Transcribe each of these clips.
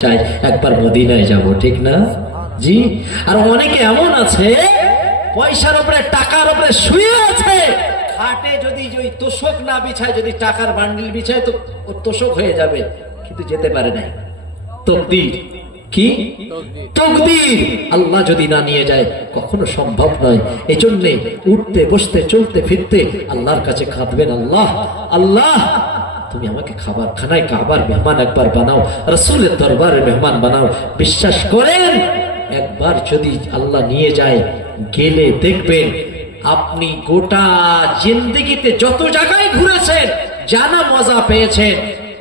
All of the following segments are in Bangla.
চাই একবার মদিনায় যাব, ঠিক না জি? আর অনেকে এমন আছে পয়সার উপরে টাকার উপরে শুয়ে আছে, খাটে যদি ওই তোষক না বিছায়, যদি টাকার বান্ডিল বিছায় তো ও তোষক হয়ে যাবে, কিন্তু যেতে পারে না। তকদির কি? তকদির আল্লাহ যদি না নিয়ে যায় কখনো সম্ভব নয়। এই জন্যে উঠতে বসতে চলতে ফিরতে আল্লাহর কাছে কাঁদবেন, আল্লাহ আল্লাহ তুমি আমাকে খাবার খানায় কাবার মেহমান একবার বানাও, রাসূলের দরবারে মেহমান বানাও। বিশ্বাস করেন একবার যদি আল্লাহ নিয়ে যায়, গেলে দেখবেন আপনি গোটা জিন্দেগিতে যত জায়গায় ঘুরেছেন, জানা মজা পেয়েছেন,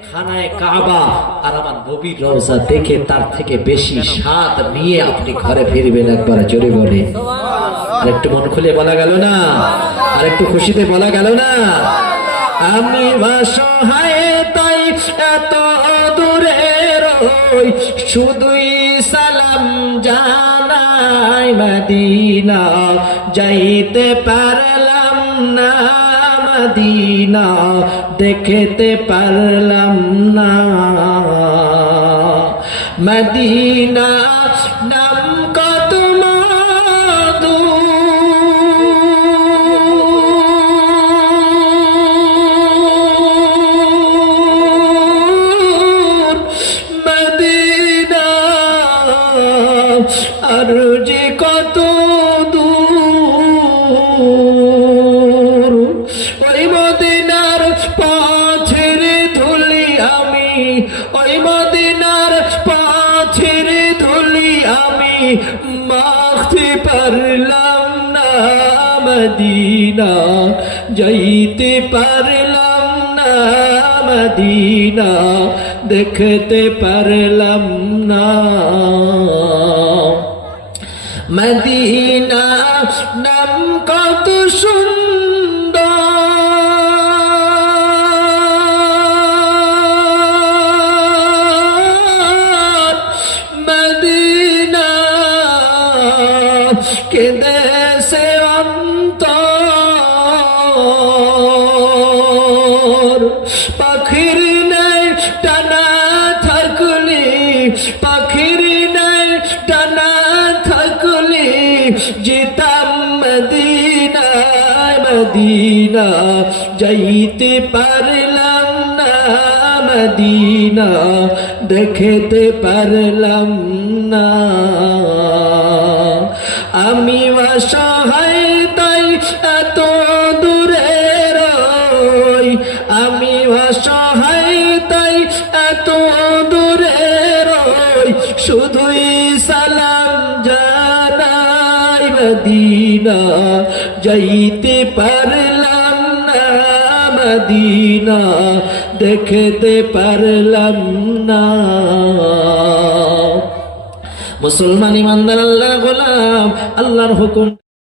খানায় কাবা আর আমার নবীর রওজা দেখে তার থেকে বেশি স্বাদ নিয়ে আপনি ঘরে ফিরবেন। একবার জোরে বলে আর একটু মন খুলে বলা গেল না? আর একটু খুশিতে বলা গেল না? আমি অসহায় তাই এত দূরে রই, শুধুই সালাম জানাই মদিনা, যাইতে পারলাম না মদিনা, দেখতে পারলাম না মদিনা। নাম কত মধু, মদিনা আর যে কত দূর, ওই মদিনার পাথের ধুলি আমি, ওই মদিনার পাথের ধুলি আমি মাখতে পারলাম না মদিনা, যাইতে পারলাম না মদিনা, দেখতে পারলাম না মদিনা। নাম কত সুন্দর, মদিনা কেদেছে অন্তর, পাখির নাই টানা থাকলি, পাখির নাই টানা থাকলি, যেতাম মদিনা মদিনা, যাইতে পারলাম না মদিনা, দেখতে পারলাম না। আমি অসহায় তাই এত দূরে রই, আমি অসহায় তাই এত দূরে রই, শুধুই সালাম জানাই মদিনা, যাইতে পারলাম না মদিনা, দেখতে পারলাম না। মুসলমান ইমানদার আল্লাহর গোলাম, আল্লাহর হুকুম